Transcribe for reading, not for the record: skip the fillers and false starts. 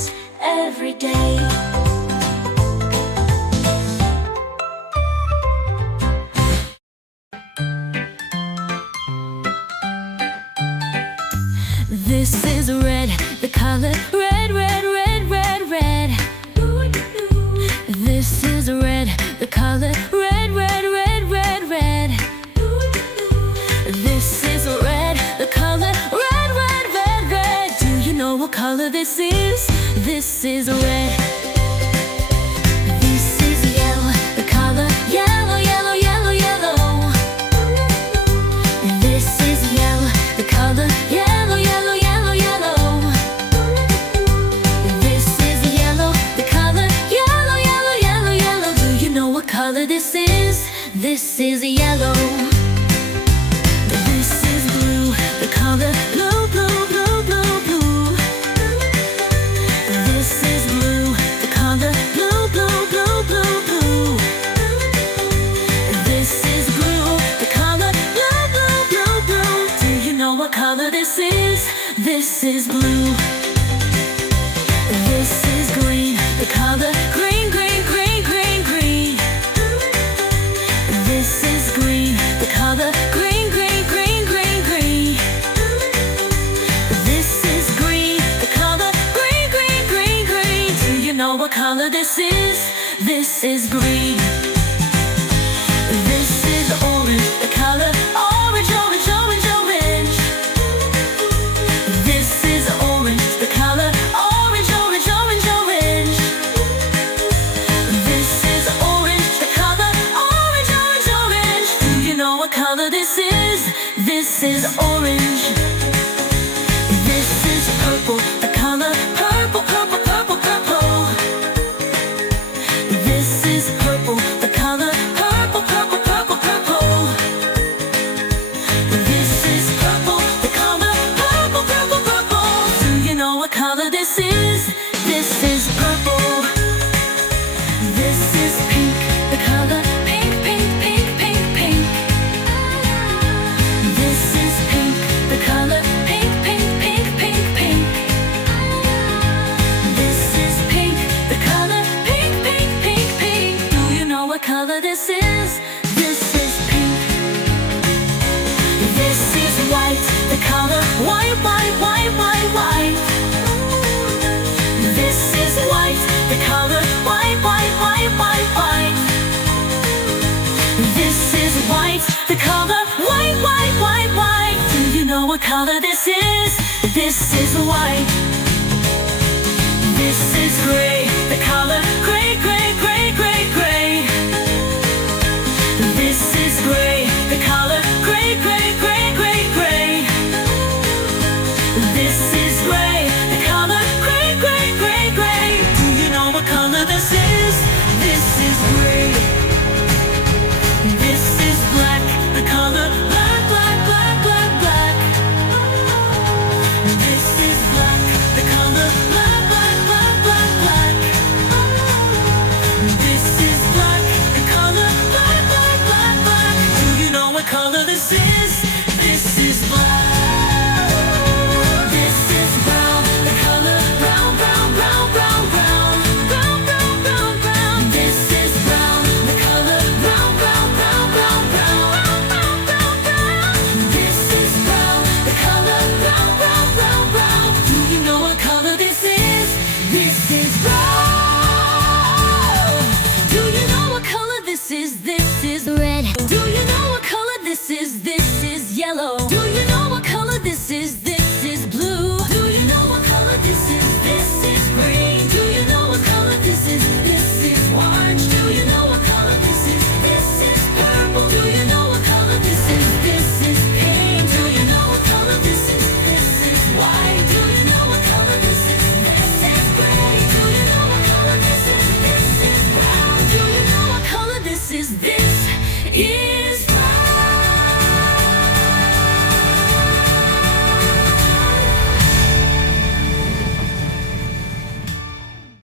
friends every day. This is red, the color red, red, red, red, red. This is red, the color red, red, red, red, red. This is red, the color red, red, red, red. Do you know what color this is? This is red. This is yellow, the color yellow, yellow, yellow, yellow. This is yellow, the color yellow, yellow, yellow, yellow. This is yellow, the color yellow, yellow, yellow, yellow. Do you know what color this is? This is yellow. This is blue, the color blue, blue, blue, blue, blue. This is blue, the color blue, blue, blue, blue, blue. This is blue, the color blue, blue, blue, blue. Do you know what color this is? This is blue. This is green, the color green, green, green, green, green. This is green, the color green, green, green, green, green. This is green, the color green, green, green, green. Do you know what color this is? This is green. This is orange, the color orange, orange, orange, orange. This is orange, the color orange, orange, orange, orange. This is orange, the color orange, orange, orange. Do you know what color this is? This is orange. This is purple, the color purple, purple, purple, purple. This is purple, the color purple, purple, purple, purple. This is purple, the color purple, purple, purple. Do you know what color this is? This is purple. This is pink, the color pink, pink, pink, pink, pink. This is pink, the color pink, pink, pink, pink, pink. This is pink, the color pink, pink, pink, pink. Do you know what color this is? This is pink. This is white, the color white, white, white, white, white. This is white, the color white, white, white, white, white. This is white, the color white, white, white, white. Do you know what color this is? This is white. This is gray.